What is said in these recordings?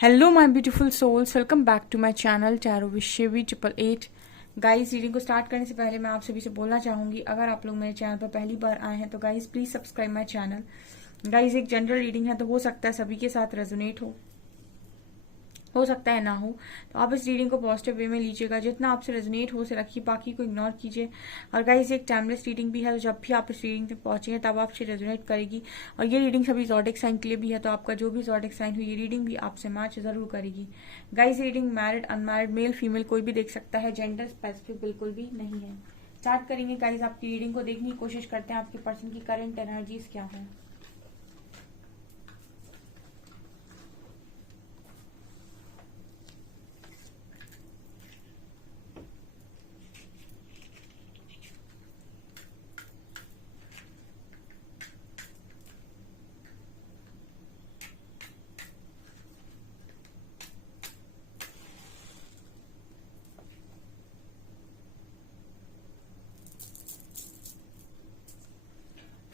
Hello my beautiful souls, welcome back to my channel tarot with Shivi 888। Guys, reading को start करने से पहले मैं आप सभी से बोलना चाहूंगी, अगर आप लोग मेरे चैनल पर पहली बार आए हैं तो guys please subscribe my channel. Guys, एक जनरल रीडिंग है तो हो सकता है सभी के साथ रेजोनेट हो सकता है ना हो, तो आप इस रीडिंग को पॉजिटिव वे में लीजिएगा। जितना आपसे रेजोनेट हो उसे रखिए, बाकी को इग्नोर कीजिए। और गाइस, एक टाइमलेस रीडिंग भी है, तो जब भी आप इस रीडिंग तक पहुंचेंगे तब आपसे रेजोनेट करेगी। और ये रीडिंग सभी ज़ोडिक साइन के लिए भी है, तो आपका जो भी ज़ोडिक साइन हो ये रीडिंग भी आपसे मैच जरूर करेगी। Guys, reading married unmarried male female कोई भी देख सकता है, जेंडर स्पेसिफिक बिल्कुल भी नहीं है। स्टार्ट करेंगे गाइस, आपकी रीडिंग को देखने की कोशिश करते हैं आपके पर्सन की करंट एनर्जीज क्या है।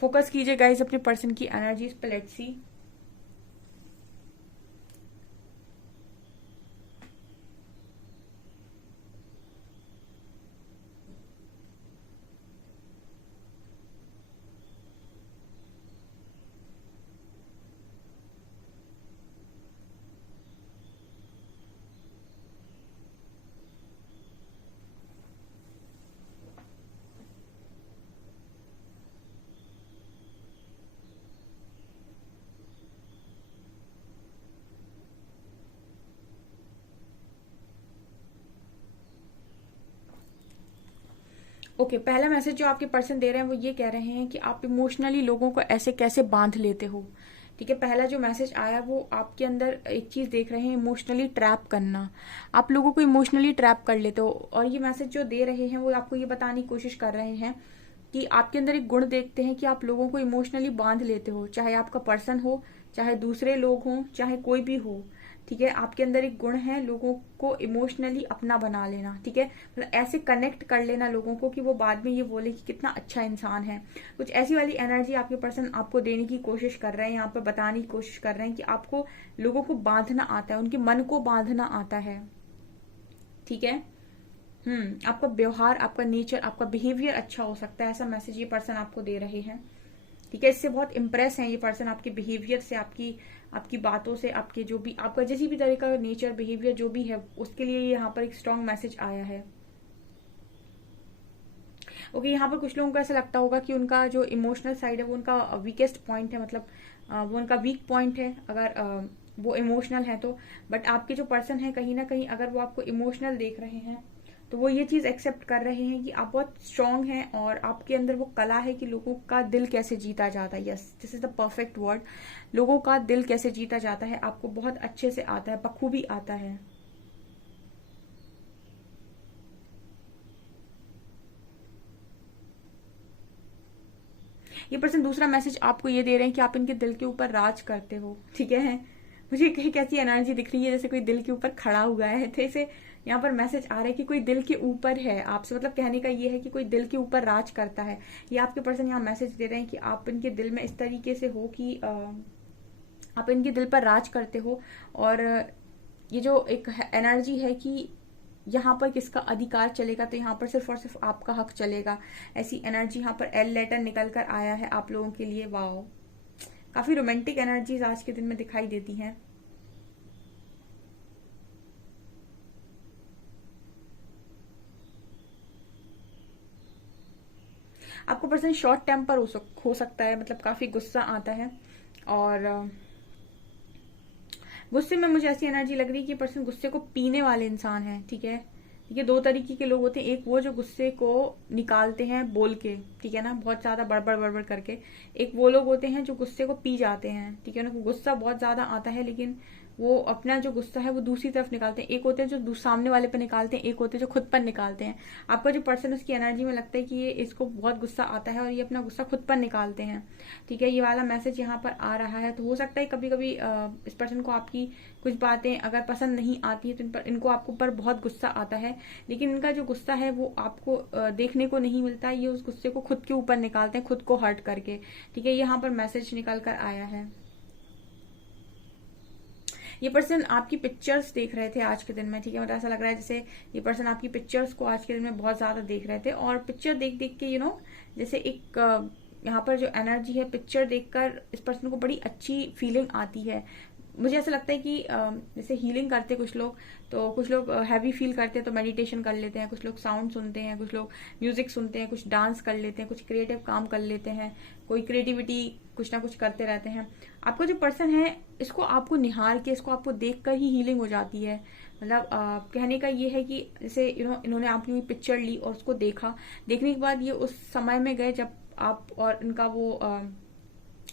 फोकस कीजिए गाइस अपने पर्सन की एनर्जीज पे। Let's see. ओके, पहला मैसेज जो आपके पर्सन दे रहे हैं वो ये कह रहे हैं कि आप इमोशनली लोगों को ऐसे कैसे बांध लेते हो। ठीक है, पहला जो मैसेज आया वो आपके अंदर एक चीज देख रहे हैं, इमोशनली ट्रैप करना। आप लोगों को इमोशनली ट्रैप कर लेते हो, और ये मैसेज जो दे रहे हैं वो आपको ये बताने की कोशिश कर रहे हैं कि आपके अंदर एक गुण देखते हैं कि आप लोगों को इमोशनली बांध लेते हो, चाहे आपका पर्सन हो, चाहे दूसरे लोग हों, चाहे कोई भी हो। ठीक है, आपके अंदर एक गुण है लोगों को इमोशनली अपना बना लेना। ठीक है, मतलब ऐसे कनेक्ट कर लेना लोगों को कि वो बाद में ये बोले कि कितना अच्छा इंसान है। कुछ ऐसी वाली एनर्जी आपके पर्सन आपको देने की कोशिश कर रहे हैं, यहाँ पर बताने की कोशिश कर रहे हैं कि आपको लोगों को बांधना आता है, उनके मन को बांधना आता है। ठीक है। आपका व्यवहार, आपका नेचर, आपका बिहेवियर अच्छा हो सकता है, ऐसा मैसेज ये पर्सन आपको दे रहे हैं। ठीक है, इससे बहुत इंप्रेस है ये पर्सन आपके बिहेवियर से, आपकी आपकी बातों से, आपके जो भी आपका जिस भी तरह का नेचर बिहेवियर जो भी है उसके लिए यहाँ पर एक स्ट्रॉन्ग मैसेज आया है। ओके, यहाँ पर कुछ लोगों को ऐसा लगता होगा कि उनका जो इमोशनल साइड है वो उनका वीकेस्ट पॉइंट है, मतलब वो उनका वीक पॉइंट है अगर वो इमोशनल है तो। बट आपके जो पर्सन है कहीं ना कहीं अगर वो आपको इमोशनल देख रहे हैं तो वो ये चीज एक्सेप्ट कर रहे हैं कि आप बहुत स्ट्रांग हैं और आपके अंदर वो कला है कि लोगों का दिल कैसे जीता जाता है। Yes, this is the perfect word. लोगों का दिल कैसे जीता जाता है आपको बहुत अच्छे से आता है, बखूबी आता है। ये पर्सन दूसरा मैसेज आपको ये दे रहे हैं कि आप इनके दिल के ऊपर राज करते हो। ठीक है, मुझे एक ऐसी एनर्जी दिख रही है जैसे कोई दिल के ऊपर खड़ा हुआ है, तो इसे यहाँ पर मैसेज आ रहा है कि कोई दिल के ऊपर है आपसे, मतलब कहने का ये है कि कोई दिल के ऊपर राज करता है। ये आपके पर्सन यहाँ मैसेज दे रहे हैं कि आप इनके दिल में इस तरीके से हो कि आप इनके दिल पर राज करते हो। और ये जो एक एनर्जी है कि यहाँ पर किसका अधिकार चलेगा, तो यहाँ पर सिर्फ और सिर्फ आपका हक चलेगा। ऐसी एनर्जी यहाँ पर एल लेटर निकल कर आया है आप लोगों के लिए। वाओ, काफी रोमांटिक एनर्जीज आज के दिन में दिखाई देती हैं। आपको पर्सन शॉर्ट टेम्पर हो सकता है, मतलब काफी गुस्सा आता है। और गुस्से में मुझे ऐसी एनर्जी लग रही है कि पर्सन गुस्से को पीने वाले इंसान है। ठीक है, ये दो तरीके के लोग होते हैं, एक वो जो गुस्से को निकालते हैं बोल के, ठीक है ना, बहुत ज्यादा बड़बड़ बड़बड़ करके। एक वो लोग होते हैं जो गुस्से को पी जाते हैं। ठीक है, उनको गुस्सा बहुत ज्यादा आता है लेकिन वो अपना जो गुस्सा है वो दूसरी तरफ निकालते हैं। एक होते हैं जो सामने वाले पे निकालते हैं, एक होते हैं जो खुद पर निकालते हैं। आपका जो पर्सन, उसकी एनर्जी में लगता है कि ये इसको बहुत गुस्सा आता है और ये अपना गुस्सा खुद पर निकालते हैं। ठीक है, ये वाला मैसेज यहाँ पर आ रहा है। तो हो सकता है कभी कभी इस पर्सन को आपकी कुछ बातें अगर पसंद नहीं आती है तो इनको आपको पर बहुत गुस्सा आता है, लेकिन इनका जो गुस्सा है वो आपको देखने को नहीं मिलता। ये उस गुस्से को खुद के ऊपर निकालते हैं, खुद को हर्ट करके। ठीक है, यहाँ पर मैसेज निकल कर आया है। ये पर्सन आपकी पिक्चर्स देख रहे थे आज के दिन में, ठीक है। मतलब ऐसा लग रहा है जैसे ये पर्सन आपकी पिक्चर्स को आज के दिन में बहुत ज्यादा देख रहे थे, और पिक्चर देख देख के जैसे एक यहाँ पर जो एनर्जी है, पिक्चर देखकर इस पर्सन को बड़ी अच्छी फीलिंग आती है। मुझे ऐसा लगता है कि जैसे हीलिंग करते कुछ लोग, तो कुछ लोग हैवी फील करते हैं तो मेडिटेशन कर लेते हैं, कुछ लोग साउंड सुनते हैं, कुछ लोग म्यूजिक सुनते हैं, कुछ डांस कर लेते हैं, कुछ क्रिएटिव काम कर लेते हैं, कोई क्रिएटिविटी कुछ ना कुछ करते रहते हैं। आपका जो पर्सन है, इसको आपको निहार के, इसको आपको देख कर ही हीलिंग हो जाती है। मतलब कहने का ये है कि जैसे इन्होंने आपकी पिक्चर ली और उसको देखा, देखने के बाद ये उस समय में गए जब आप और इनका वो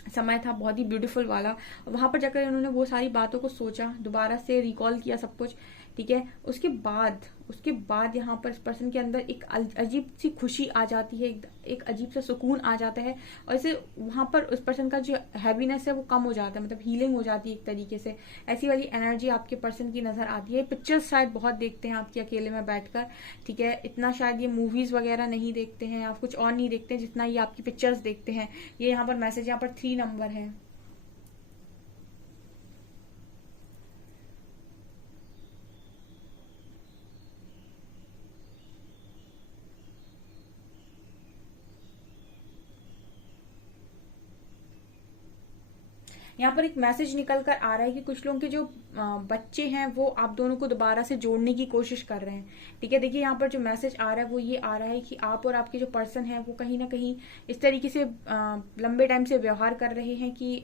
समय था बहुत ही ब्यूटीफुल वाला। वहां पर जाकर उन्होंने वो सारी बातों को सोचा, दोबारा से रिकॉल किया सब कुछ, ठीक है। उसके बाद यहाँ पर इस पर्सन के अंदर एक अजीब सी खुशी आ जाती है, एक अजीब सा सुकून आ जाता है, और इसे वहां पर उस पर्सन का जो हैवीनेस है वो कम हो जाता है, मतलब हीलिंग हो जाती है एक तरीके से। ऐसी वाली एनर्जी आपके पर्सन की नजर आती है। पिक्चर्स शायद बहुत देखते हैं आपके अकेले में बैठकर, ठीक है। इतना शायद ये मूवीज वगैरह नहीं देखते हैं, आप कुछ और नहीं देखते हैं जितना ये आपकी पिक्चर्स देखते हैं। ये यहाँ पर मैसेज, यहाँ पर 3 नंबर है। यहाँ पर एक मैसेज निकल कर आ रहा है कि कुछ लोगों के जो बच्चे हैं वो आप दोनों को दोबारा से जोड़ने की कोशिश कर रहे हैं, ठीक है। देखिए यहाँ पर जो मैसेज आ रहा है वो ये आ रहा है कि आप और आपके जो पर्सन है वो कहीं ना कहीं इस तरीके से लंबे टाइम से व्यवहार कर रहे हैं कि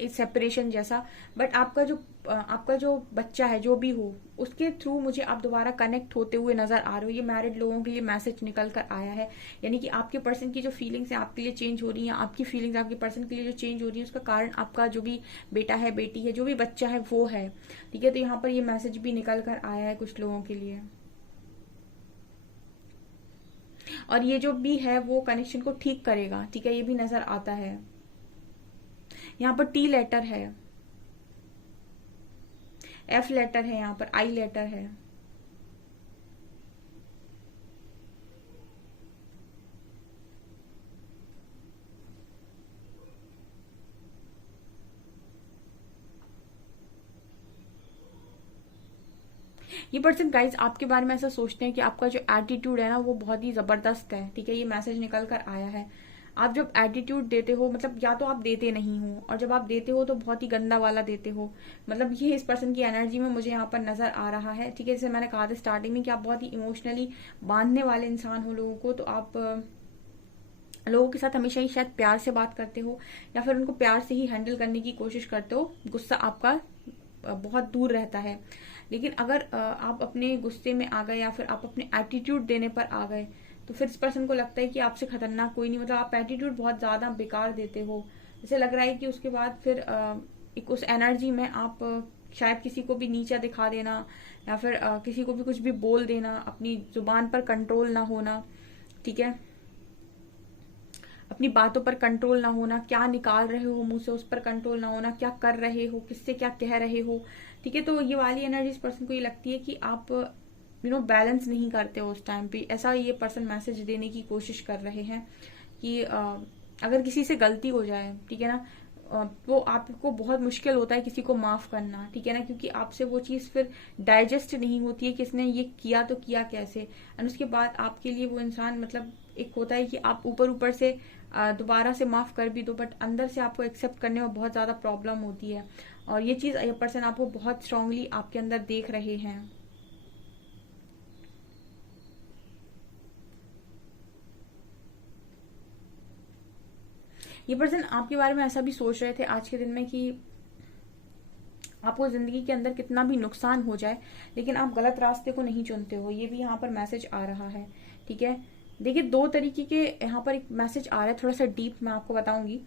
इस सेपरेशन जैसा। बट आपका जो बच्चा है, जो भी हो, उसके थ्रू मुझे आप दोबारा कनेक्ट होते हुए नजर आ रहे हो। ये मैरिड लोगों के लिए मैसेज निकल कर आया है, यानी कि आपके पर्सन की जो फीलिंग्स है आपके लिए चेंज हो रही है, आपकी फीलिंग्स आपके पर्सन के लिए जो चेंज हो रही है उसका कारण आपका जो भी बेटा है, बेटी है, जो भी बच्चा है वो है, ठीक है। तो यहाँ पर ये मैसेज भी निकल कर आया है कुछ लोगों के लिए, और ये जो भी है वो कनेक्शन को ठीक करेगा, ठीक है, ये भी नजर आता है। यहाँ पर टी लेटर है, एफ लेटर है, यहाँ पर आई लेटर है। ये पर्सन गाइज आपके बारे में ऐसा सोचते हैं कि आपका जो एटीट्यूड है ना वो बहुत ही जबरदस्त है, ठीक है। ये मैसेज निकल कर आया है। आप जब एटीट्यूड देते हो, मतलब या तो आप देते नहीं हो, और जब आप देते हो तो बहुत ही गंदा वाला देते हो। मतलब ये इस पर्सन की एनर्जी में मुझे यहाँ पर नजर आ रहा है, ठीक है। जैसे मैंने कहा था स्टार्टिंग में कि आप बहुत ही इमोशनली बांधने वाले इंसान हो लोगों को, तो आप लोगों के साथ हमेशा ही शायद प्यार से बात करते हो, या फिर उनको प्यार से ही हैंडल करने की कोशिश करते हो। गुस्सा आपका बहुत दूर रहता है। लेकिन अगर आप अपने गुस्से में आ गए या फिर आप अपने एटीट्यूड देने पर आ गए, तो फिर इस पर्सन को लगता है कि आपसे खतरनाक कोई नहीं। मतलब आप एटीट्यूड बहुत ज्यादा बेकार देते हो, जैसे लग रहा है कि उसके बाद फिर एक उस एनर्जी में आप शायद किसी को भी नीचा दिखा देना, या फिर किसी को भी कुछ भी बोल देना, अपनी जुबान पर कंट्रोल ना होना, ठीक है, अपनी बातों पर कंट्रोल ना होना, क्या निकाल रहे हो मुंह से उस पर कंट्रोल ना होना, क्या कर रहे हो, किससे क्या कह रहे हो, ठीक है। तो ये वाली एनर्जी इस पर्सन को ये लगती है कि आप बैलेंस नहीं करते हो उस टाइम पे। ऐसा ये पर्सन मैसेज देने की कोशिश कर रहे हैं कि अगर किसी से गलती हो जाए, ठीक है ना, वो आपको बहुत मुश्किल होता है किसी को माफ करना, ठीक है ना, क्योंकि आपसे वो चीज फिर डाइजेस्ट नहीं होती है कि इसने ये किया तो किया कैसे। एंड उसके बाद आपके लिए वो इंसान, मतलब एक होता है कि आप ऊपर ऊपर से दोबारा से माफ कर भी दो, बट अंदर से आपको एक्सेप्ट करने में बहुत ज्यादा प्रॉब्लम होती है। और ये चीज ये पर्सन आपको बहुत स्ट्रांगली आपके अंदर देख रहे हैं। ये पर्सन आपके बारे में ऐसा भी सोच रहे थे आज के दिन में कि आपको जिंदगी के अंदर कितना भी नुकसान हो जाए, लेकिन आप गलत रास्ते को नहीं चुनते हो। ये भी यहाँ पर मैसेज आ रहा है, ठीक है। देखिए 2 तरीके के यहाँ पर एक मैसेज आ रहा है, थोड़ा सा डीप मैं आपको बताऊंगी।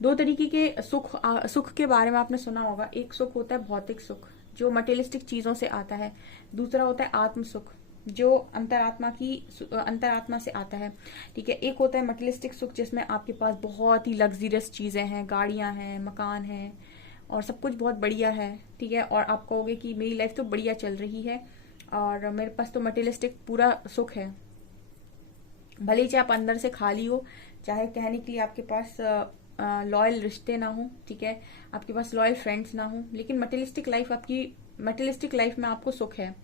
2 तरीके के सुख के बारे में आपने सुना होगा। एक सुख होता है भौतिक सुख, जो मटेरियलिस्टिक चीजों से आता है। दूसरा होता है आत्म सुख, जो अंतरात्मा से आता है, ठीक है। एक होता है मटेरियलिस्टिक सुख, जिसमें आपके पास बहुत ही लग्जरियस चीजें हैं, गाड़ियां हैं, मकान है, और सब कुछ बहुत बढ़िया है, ठीक है। और आप कहोगे कि मेरी लाइफ तो बढ़िया चल रही है और मेरे पास तो मटेरियलिस्टिक पूरा सुख है। भले ही चाहे आप अंदर से खाली हो, चाहे कहने के लिए आपके पास लॉयल रिश्ते ना हो, ठीक है, आपके पास लॉयल फ्रेंड्स ना हो, लेकिन मटेरियलिस्टिक लाइफ में आपको सुख है।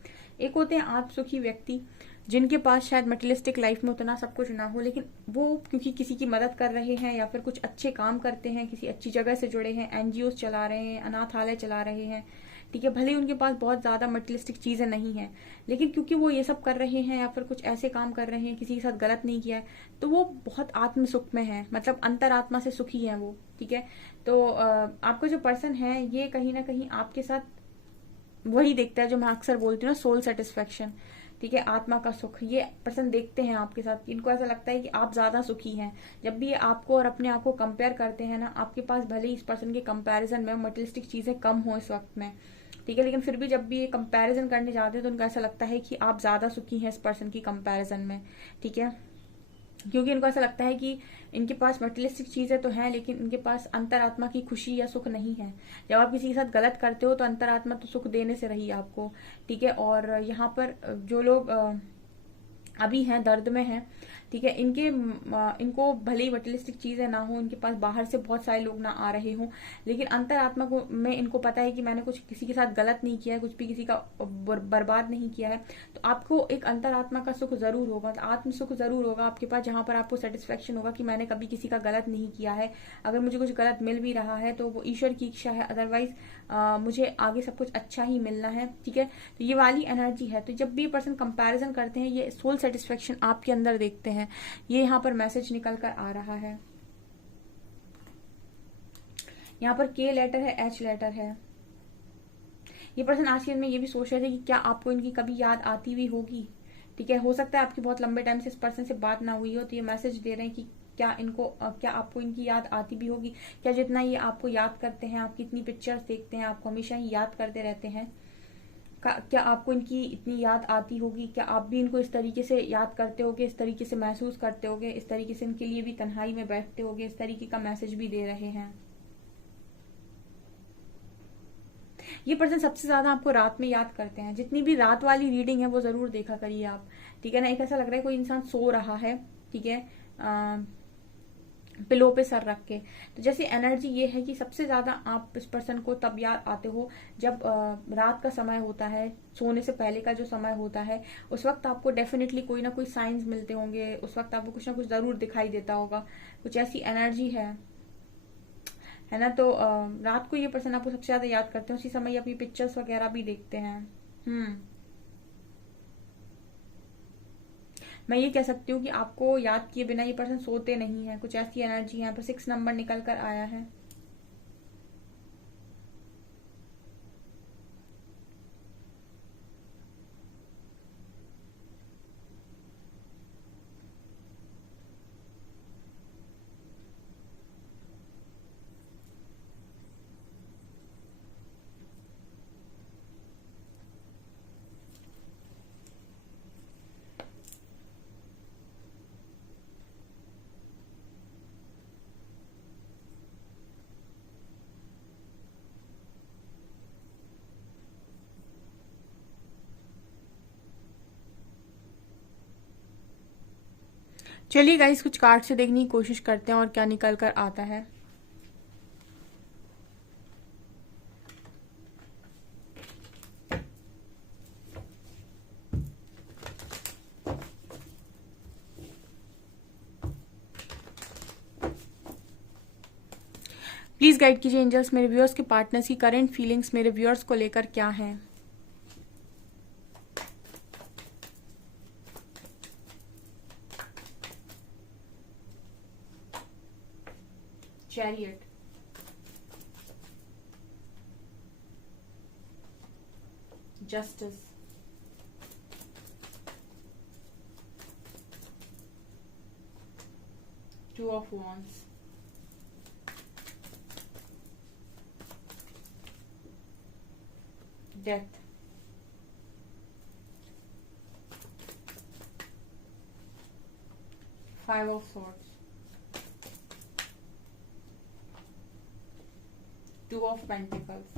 एक होते हैं आप सुखी व्यक्ति जिनके पास शायद मटेरियलिस्टिक लाइफ में उतना सब कुछ ना हो, लेकिन वो क्योंकि किसी की मदद कर रहे हैं या फिर कुछ अच्छे काम करते हैं, किसी अच्छी जगह से जुड़े हैं, एनजीओ चला रहे हैं, अनाथालय चला रहे हैं, ठीक है, भले ही उनके पास बहुत ज्यादा मटेरियलिस्टिक चीजें नहीं है, लेकिन क्योंकि वो ये सब कर रहे हैं या फिर कुछ ऐसे काम कर रहे हैं, किसी के साथ गलत नहीं किया है, तो वो बहुत आत्म सुख में है, मतलब अंतरात्मा से सुखी है वो, ठीक है। तो आपका जो पर्सन है ये कहीं ना कहीं आपके साथ वही देखता है जो मैं अक्सर बोलती हूँ ना, सोल सेटिस्फेक्शन, ठीक है, आत्मा का सुख, ये पर्सन देखते हैं आपके साथ। इनको ऐसा लगता है कि आप ज्यादा सुखी हैं। जब भी ये आपको और अपने आप को कंपेयर करते हैं ना, आपके पास भले ही इस पर्सन के कंपैरिजन में मटेरियलिस्टिक चीजें कम हो इस वक्त में, ठीक है, लेकिन फिर भी जब भी ये कंपैरिजन करने जाते हैं तो उनको ऐसा लगता है कि आप ज्यादा सुखी हैं इस पर्सन की कंपैरिजन में, ठीक है, क्योंकि इनको ऐसा लगता है कि इनके पास मटेरियलिस्टिक चीजें तो हैं लेकिन इनके पास अंतरात्मा की खुशी या सुख नहीं है। जब आप किसी के साथ गलत करते हो तो अंतरात्मा तो सुख देने से रही आपको, ठीक है। और यहाँ पर जो लोग अभी हैं, दर्द में हैं, ठीक है, इनको भले ही मटेरियलिस्टिक चीजें ना हो, इनके पास बाहर से बहुत सारे लोग ना आ रहे हों, लेकिन अंतरात्मा को में इनको पता है कि मैंने कुछ किसी के साथ गलत नहीं किया है, कुछ भी किसी का बर्बाद नहीं किया है, तो आपको एक अंतरात्मा का सुख जरूर होगा, आत्म सुख जरूर होगा आपके पास, जहां पर आपको सेटिस्फेक्शन होगा कि मैंने कभी किसी का गलत नहीं किया है। अगर मुझे कुछ गलत मिल भी रहा है तो वो ईश्वर की इच्छा है, अदरवाइज मुझे आगे सब कुछ अच्छा ही मिलना है, ठीक है। तो ये वाली एनर्जी है। तो जब भी पर्सन कंपैरिजन करते हैं, ये सोल सेटिस्फेक्शन आपके अंदर देखते हैं, ये यहाँ पर मैसेज निकल कर आ रहा है। यहाँ पर के लेटर है, एच लेटर है। ये पर्सन आज के दिन में ये भी सोच रहे थे कि क्या आपको इनकी कभी याद आती भी होगी, ठीक है। हो सकता है आपकी बहुत लंबे टाइम से इस पर्सन से बात ना हुई हो, तो ये मैसेज दे रहे हैं कि क्या आपको इनकी याद आती भी होगी, क्या जितना ये आपको याद करते हैं, आपकी इतनी पिक्चर्स देखते हैं, आपको हमेशा ही याद करते रहते हैं, क्या आपको इनकी इतनी याद आती होगी, क्या आप भी इनको इस तरीके से याद करते होगे, इस तरीके से महसूस करते होगे, इस तरीके से इनके लिए भी तन्हाई में बैठते होगे, इस तरीके का मैसेज भी दे रहे हैं। ये पर्सन सबसे ज्यादा आपको रात में याद करते हैं। जितनी भी रात वाली रीडिंग है वो जरूर देखा करिए आप, ठीक है ना। एक ऐसा लग रहा है कोई इंसान सो रहा है, ठीक है, पिलो पे सर रख के, तो जैसी एनर्जी ये है कि सबसे ज्यादा आप इस पर्सन को तब याद आते हो जब रात का समय होता है, सोने से पहले का जो समय होता है, उस वक्त आपको डेफिनेटली कोई ना कोई साइंस मिलते होंगे, उस वक्त आपको कुछ ना कुछ जरूर दिखाई देता होगा, कुछ ऐसी एनर्जी है ना। तो रात को ये पर्सन आपको सबसे ज्यादा याद करते हैं, उसी समय आप ये पिक्चर्स वगैरह भी देखते हैं। मैं ये कह सकती हूँ कि आपको याद किए बिना ये पर्सन सोते नहीं है, कुछ ऐसी एनर्जी यहाँ पर 6 नंबर निकल कर आया है। चलिए गाइस, कुछ कार्ड से देखने की कोशिश करते हैं और क्या निकल कर आता है। प्लीज गाइड कीजिए एंजल्स, मेरे व्यूअर्स के पार्टनर्स की करंट फीलिंग्स मेरे व्यूअर्स को लेकर क्या है। Chariot, justice, two of wands, death, five of swords, two of pentacles,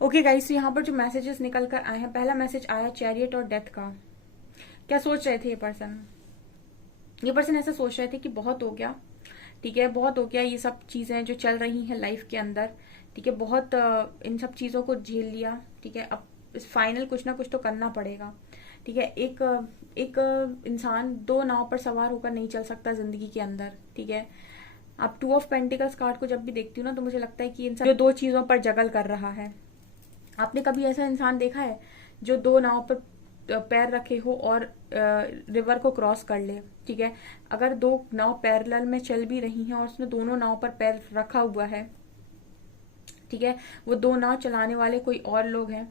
okay guys, तो यहाँ पर जो मैसेजेस निकल कर आए हैं, पहला मैसेज आया चैरियट और डेथ का। क्या सोच रहे थे ये पर्सन ऐसा सोच रहे थे कि बहुत हो गया, ठीक है, बहुत हो गया ये सब चीजें जो चल रही हैं लाइफ के अंदर, ठीक है, बहुत इन सब चीजों को झेल लिया, ठीक है, अब फाइनल कुछ ना कुछ तो करना पड़ेगा, ठीक है। एक इंसान दो नाव पर सवार होकर नहीं चल सकता जिंदगी के अंदर, ठीक है। आप टू ऑफ पेंटिकल्स कार्ड को जब भी देखती हूँ ना, तो मुझे लगता है कि इंसान जो दो चीजों पर जगल कर रहा है। आपने कभी ऐसा इंसान देखा है जो दो नाव पर पैर रखे हो और रिवर को क्रॉस कर ले, ठीक है। अगर दो नाव पैरेलल में चल भी रही हैं और उसने दोनों नाव पर पैर रखा हुआ है, ठीक है, वो दो नाव चलाने वाले कोई और लोग हैं,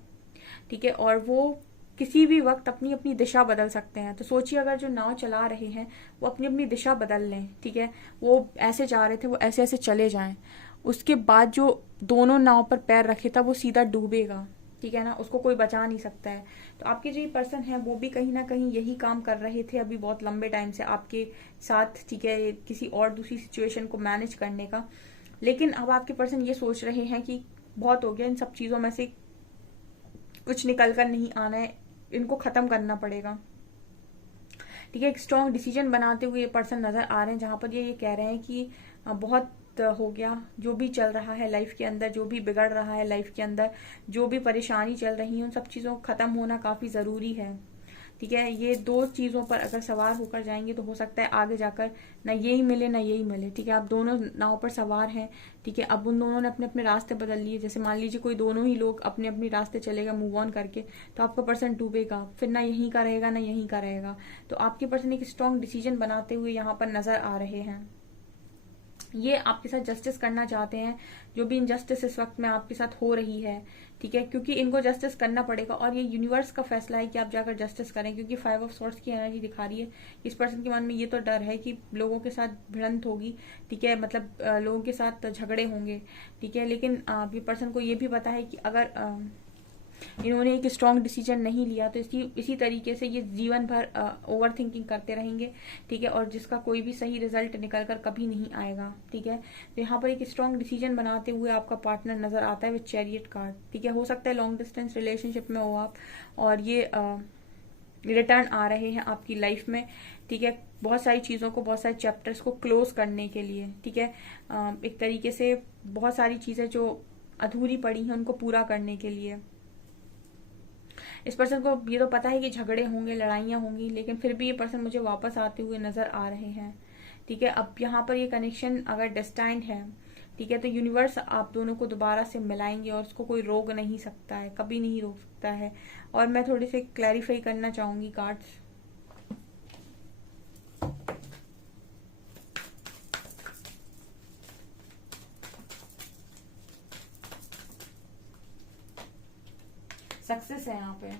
ठीक है, और वो किसी भी वक्त अपनी अपनी दिशा बदल सकते हैं। तो सोचिए, अगर जो नाव चला रहे हैं वो अपनी अपनी दिशा बदल लें, ठीक है, वो ऐसे जा रहे थे, वो ऐसे ऐसे चले जाएं, उसके बाद जो दोनों नाव पर पैर रखे था वो सीधा डूबेगा, ठीक है ना, उसको कोई बचा नहीं सकता है। तो आपके जो ये पर्सन है वो भी कहीं ना कहीं यही काम कर रहे थे अभी बहुत लंबे टाइम से आपके साथ, ठीक है, किसी और दूसरी सिचुएशन को मैनेज करने का। लेकिन अब आपके पर्सन ये सोच रहे हैं कि बहुत हो गया, इन सब चीजों में से कुछ निकल कर नहीं आना है, इनको खत्म करना पड़ेगा, ठीक है। एक स्ट्रॉन्ग डिसीजन बनाते हुए ये पर्सन नजर आ रहे हैं, जहां पर ये कह रहे हैं कि बहुत हो गया, जो भी चल रहा है लाइफ के अंदर, जो भी बिगड़ रहा है लाइफ के अंदर, जो भी परेशानी चल रही है, उन सब चीजों का खत्म होना काफी जरूरी है, ठीक है। ये दो चीजों पर अगर सवार होकर जाएंगे तो हो सकता है आगे जाकर ना यही मिले ना यही मिले, ठीक है। आप दोनों नाव पर सवार हैं, ठीक है, अब उन दोनों ने अपने अपने रास्ते बदल लिए। जैसे मान लीजिए कोई दोनों ही लोग अपने अपने रास्ते चलेगा मूव ऑन करके, तो आपका पर्सन डूबेगा, फिर ना यहीं का रहेगा ना यहीं का रहेगा। तो आपके पर्सन एक स्ट्रॉन्ग डिसीजन बनाते हुए यहाँ पर नजर आ रहे हैं। ये आपके साथ जस्टिस करना चाहते हैं, जो भी इनजस्टिस इस वक्त में आपके साथ हो रही है, ठीक है, क्योंकि इनको जस्टिस करना पड़ेगा और ये यूनिवर्स का फैसला है कि आप जाकर जस्टिस करें, क्योंकि 5 ऑफ सॉर्ड्स की एनर्जी दिखा रही है। इस पर्सन के मन में ये तो डर है कि लोगों के साथ भिड़ंत होगी, ठीक है, मतलब लोगों के साथ झगड़े होंगे, ठीक है। लेकिन ये पर्सन को ये भी पता है कि अगर इन्होंने एक स्ट्रॉन्ग डिसीजन नहीं लिया तो इसी तरीके से ये जीवन भर ओवर थिंकिंग करते रहेंगे, ठीक है, और जिसका कोई भी सही रिजल्ट निकल कर कभी नहीं आएगा, ठीक है। तो यहाँ पर एक स्ट्रॉन्ग डिसीजन बनाते हुए आपका पार्टनर नजर आता है विद चैरियट कार्ड, ठीक है। हो सकता है लॉन्ग डिस्टेंस रिलेशनशिप में हो आप, और ये रिटर्न आ रहे हैं आपकी लाइफ में, ठीक है, बहुत सारी चीजों को, बहुत सारे चैप्टर्स को क्लोज करने के लिए, ठीक है। एक तरीके से बहुत सारी चीजें जो अधूरी पड़ी हैं उनको पूरा करने के लिए। इस पर्सन को ये तो पता है कि झगड़े होंगे, लड़ाइयां होंगी, लेकिन फिर भी ये पर्सन मुझे वापस आते हुए नजर आ रहे हैं, ठीक है। अब यहाँ पर ये कनेक्शन अगर डेस्टाइन्ड है, ठीक है, तो यूनिवर्स आप दोनों को दोबारा से मिलाएंगे और उसको कोई रोक नहीं सकता है, कभी नहीं रोक सकता है। और मैं थोड़ी सी क्लैरिफाई करना चाहूंगी कार्ड्स। सक्सेस है यहाँ पे,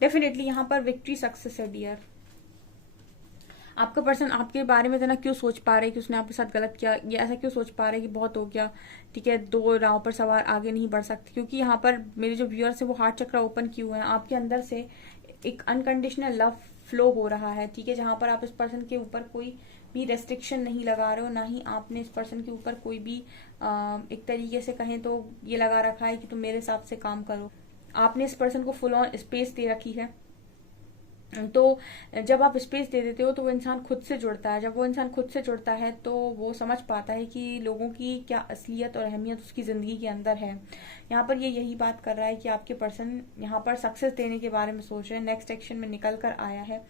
डेफिनेटली यहाँ पर विक्ट्री सक्सेस है डियर। आपका पर्सन आपके बारे में इतना क्यों सोच पा रहे हैं कि उसने आपके साथ गलत किया, ये ऐसा क्यों सोच पा रहे हैं कि बहुत हो गया, ठीक है, दो राह पर सवार आगे नहीं बढ़ सकते, क्योंकि यहाँ पर मेरे जो व्यूअर्स है वो हार्ट चक्र ओपन किए हुए हैं। आपके अंदर से एक अनकंडीशनल लव फ्लो हो रहा है, ठीक है, जहां पर आप इस पर्सन के ऊपर कोई भी रेस्ट्रिक्शन नहीं लगा रहे हो, ना ही आपने इस पर्सन के ऊपर कोई भी एक तरीके से कहें तो ये लगा रखा है कि तुम मेरे हिसाब से काम करो। आपने इस पर्सन को फुल ऑन स्पेस दे रखी है। तो जब आप स्पेस दे देते हो तो वो इंसान खुद से जुड़ता है। जब वो इंसान खुद से जुड़ता है तो वो समझ पाता है कि लोगों की क्या असलियत और अहमियत उसकी जिंदगी के अंदर है। यहाँ पर ये यही बात कर रहा है कि आपके पर्सन यहाँ पर सक्सेस देने के बारे में सोच रहे हैं, नेक्स्ट एक्शन में निकल कर आया है,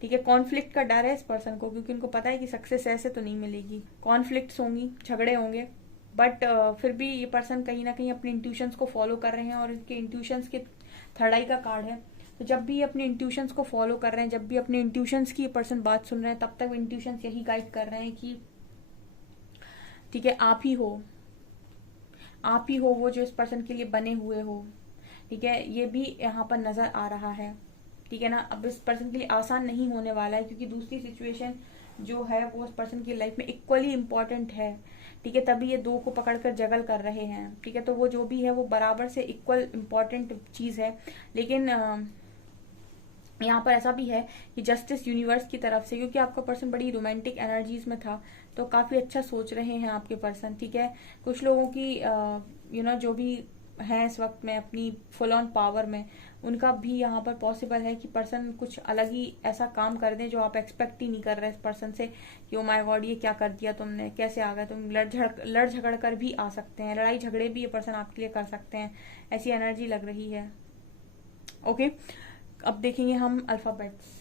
ठीक है। कॉन्फ्लिक्ट का डर है इस पर्सन को, क्योंकि उनको पता है कि सक्सेस ऐसे तो नहीं मिलेगी, कॉन्फ्लिक्ट्स होंगी, झगड़े होंगे, बट फिर भी ये पर्सन कहीं ना कहीं अपने इंट्यूशंस को फॉलो कर रहे हैं और इनके इंट्यूशंस के थर्ड आई का कार्ड है। तो जब भी अपने इंट्यूशंस को फॉलो कर रहे हैं, जब भी अपने इंट्यूशंस की पर्सन बात सुन रहे हैं, तब तक इंट्यूशंस यही गाइड कर रहे हैं कि ठीक है, आप ही हो वो जो इस पर्सन के लिए बने हुए हो, ठीक है। ये भी यहाँ पर नजर आ रहा है, ठीक है ना। अब इस पर्सन के लिए आसान नहीं होने वाला है, क्योंकि दूसरी सिचुएशन जो है वो उस पर्सन की लाइफ में इक्वली इम्पोर्टेंट है, ठीक है। तभी ये दो को पकड़कर जगल कर रहे हैं, ठीक है। तो वो जो भी है वो बराबर से इक्वल इम्पोर्टेंट चीज है। लेकिन यहाँ पर ऐसा भी है कि जस्टिस यूनिवर्स की तरफ से, क्योंकि आपका पर्सन बड़ी रोमांटिक एनर्जीज में था, तो काफी अच्छा सोच रहे हैं आपके पर्सन, ठीक है। कुछ लोगों की जो भी है इस वक्त में अपनी फुल ऑन पावर में, उनका भी यहाँ पर पॉसिबल है कि पर्सन कुछ अलग ही ऐसा काम कर दें जो आप एक्सपेक्ट ही नहीं कर रहे इस पर्सन से, कि ओ माय गॉड ये क्या कर दिया तुमने, कैसे आ गए तुम। लड़ झगड़ कर भी आ सकते हैं, लड़ाई झगड़े भी ये पर्सन आपके लिए कर सकते हैं, ऐसी एनर्जी लग रही है। ओके, अब देखेंगे हम अल्फाबेट्स।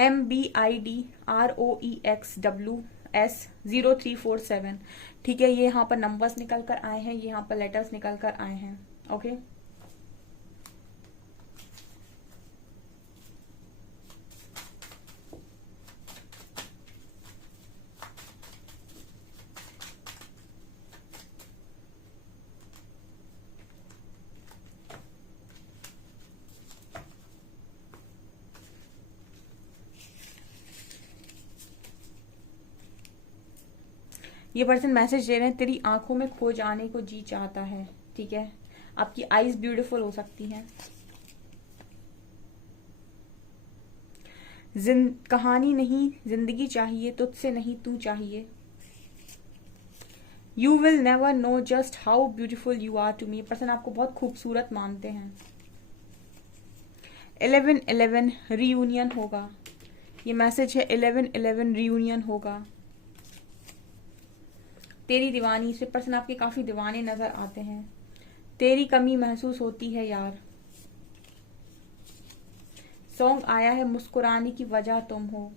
MBIDROEXWS0347, ठीक है। ये यहाँ पर नंबर्स निकल कर आए हैं, ये यहाँ पर लेटर्स निकल कर आए हैं। ओके, ये पर्सन मैसेज दे रहे हैं, तेरी आंखों में खो जाने को जी चाहता है, ठीक है। आपकी आईज ब्यूटीफुल हो सकती हैं। कहानी नहीं जिंदगी चाहिए, तुझसे नहीं तू चाहिए। You will never know just how beautiful you are to me. Person आपको बहुत खूबसूरत मानते हैं। 11/11 रीयूनियन होगा, ये मैसेज है। 11/11 रीयूनियन होगा। तेरी दीवानी से पर्सन आपके काफी दीवाने नजर आते हैं। तेरी कमी महसूस होती है यार। सॉन्ग आया है मुस्कुराने की वजह तुम हो।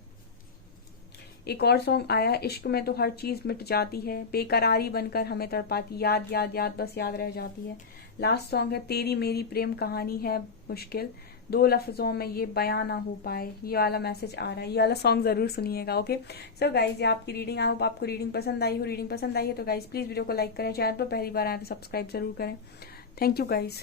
एक और सॉन्ग आया है, इश्क में तो हर चीज मिट जाती है, बेकरारी बनकर हमें तड़पाती, याद याद याद बस याद रह जाती है। लास्ट सॉन्ग है, तेरी मेरी प्रेम कहानी है मुश्किल, दो लफ्जों में ये बयां ना हो पाए। ये वाला मैसेज आ रहा है, ये वाला सॉन्ग जरूर सुनिएगा। ओके, सो गाइज ये आपकी रीडिंग, आई होप आपको रीडिंग पसंद आई हो। रीडिंग पसंद आई है तो गाइज प्लीज वीडियो को लाइक करें, चैनल पर पहली बार आए तो सब्सक्राइब जरूर करें। Thank you guys.